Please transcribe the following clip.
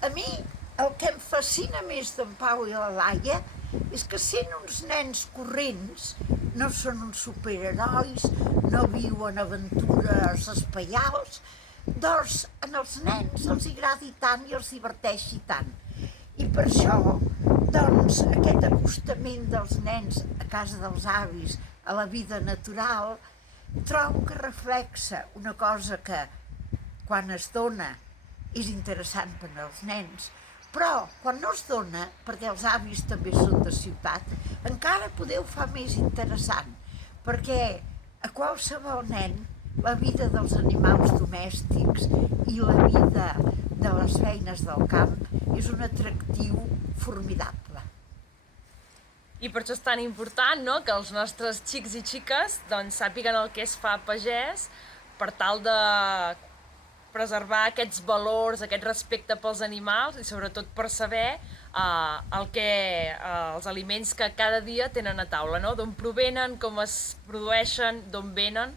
A mi el que em fascina més d'en Pau i la Laia és que sent uns nens corrents, no són uns superherois, no viuen aventures espaials, doncs als nens els agradi tant i els diverteixi tant. I per això, doncs, aquest acostament dels nens a casa dels avis, a la vida natural, trobo que reflexa una cosa que, quan es dona, és interessant per als nens, però quan no es dona, perquè els avis també són de ciutat, encara podeu fa més interessant, perquè a qualsevol nen la vida dels animals domèstics i la vida de les feines del camp és un atractiu formidable. I per això és tan important, no?, que els nostres xics i xiques doncs, sàpiguen el que es fa pagès per tal de preservar aquests valors, aquest respecte pels animals i sobretot per saber els aliments que cada dia tenen a taula, no?, d'on provenen, com es produeixen, d'on venen.